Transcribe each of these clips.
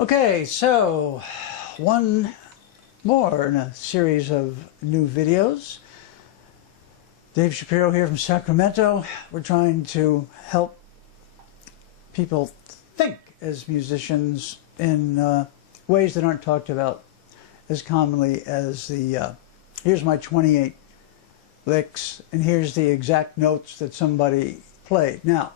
Okay, so one more in a series of new videos. Dave Shapiro here from Sacramento. We're trying to help people think as musicians in ways that aren't talked about as commonly as the here's my 28 licks and here's the exact notes that somebody played. Now,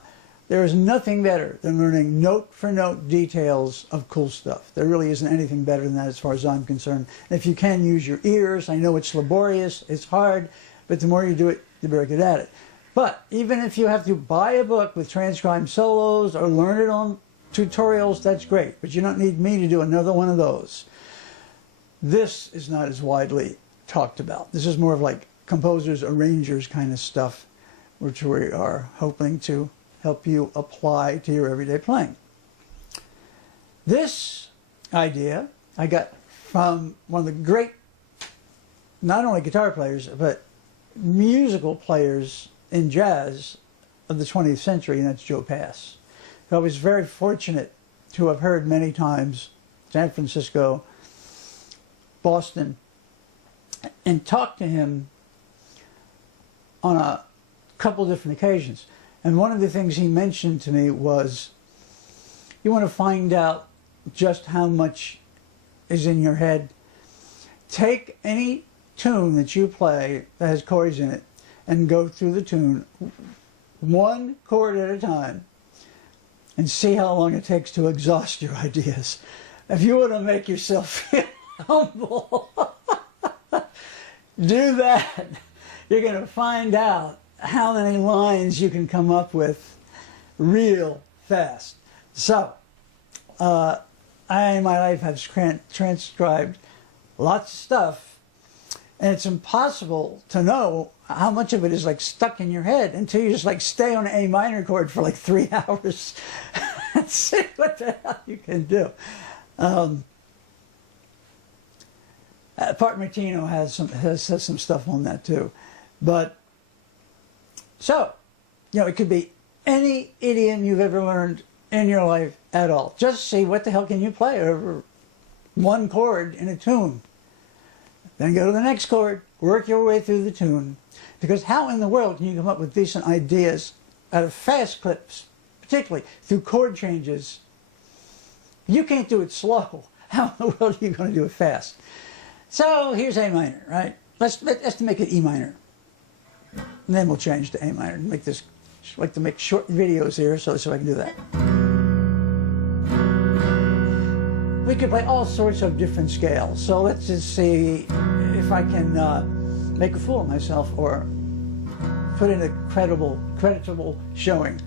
there is nothing better than learning note-for-note details of cool stuff. There really isn't anything better than that as far as I'm concerned. And if you can use your ears, I know it's laborious, it's hard, but the more you do it, the better you get at it. But even if you have to buy a book with transcribed solos or learn it on tutorials, that's great. But you don't need me to do another one of those. This is not as widely talked about. This is more of like composers, arrangers kind of stuff, which we are hoping to help you apply to your everyday playing. This idea I got from one of the great, not only guitar players, but musical players in jazz of the 20th century, and that's Joe Pass. I was very fortunate to have heard many times San Francisco, Boston, and talked to him on a couple different occasions. And one of the things he mentioned to me was, you want to find out just how much is in your head? Take any tune that you play that has chords in it and go through the tune one chord at a time and see how long it takes to exhaust your ideas. If you want to make yourself feel humble, do that. You're going to find out how many lines you can come up with real fast. So, I in my life have transcribed lots of stuff, and it's impossible to know how much of it is like stuck in your head until you just like stay on an A minor chord for like 3 hours and see what the hell you can do. Part Martino has some stuff on that too, but so, you know, it could be any idiom you've ever learned in your life at all. Just see what the hell can you play over one chord in a tune. Then go to the next chord, work your way through the tune. Because how in the world can you come up with decent ideas out of fast clips, particularly through chord changes? You can't do it slow. How in the world are you going to do it fast? So here's A minor, right? Let's make it E minor. And then we'll change to A minor and make this, I like to make short videos here so I can do that. We could play all sorts of different scales. So let's just see if I can make a fool of myself or put in a creditable showing.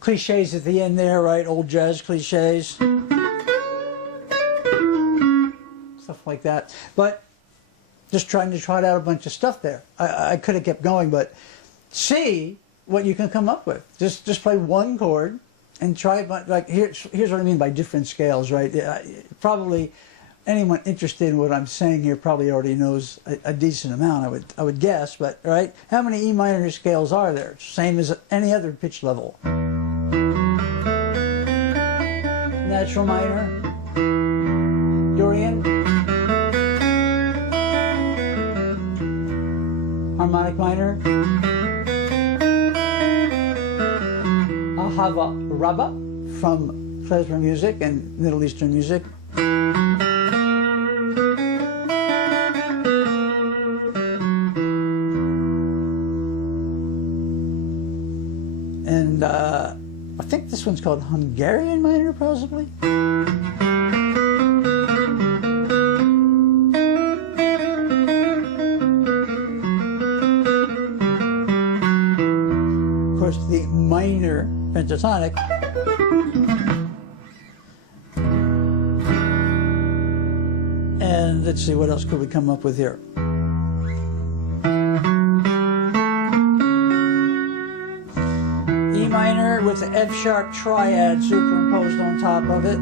Cliches at the end there, right? Old jazz cliches. Stuff like that. But just trying to trot out a bunch of stuff there. I could have kept going, but see what you can come up with. Just play one chord and try, like, here's what I mean by different scales, right? Probably anyone interested in what I'm saying here probably already knows a decent amount, I would guess, but right? How many E minor scales are there? Same as any other pitch level. Natural minor, Dorian, harmonic minor, Ahava Rabba from klezmer music and Middle Eastern music. And I think this one's called Hungarian minor, possibly. Of course, the minor pentatonic. And let's see, what else could we come up with here? E minor with the F sharp triad superimposed on top of it.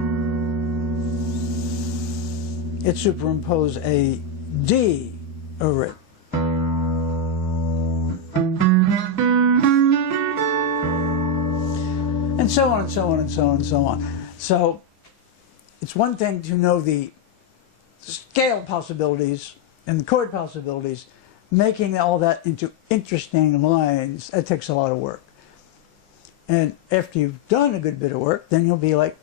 It superimposed a D over it. And so on and so on and so on and so on. So it's one thing to know the scale possibilities and the chord possibilities, making all that into interesting lines, that takes a lot of work. And after you've done a good bit of work, then you'll be like,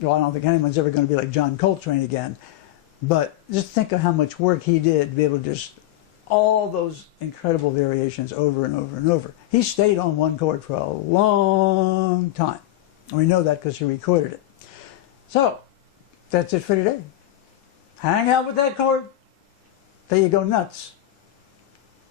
well, I don't think anyone's ever going to be like John Coltrane again, but just think of how much work he did to be able to just all those incredible variations over and over and over. He stayed on one chord for a long time. And we know that because he recorded it. So, that's it for today. Hang out with that chord till you go nuts.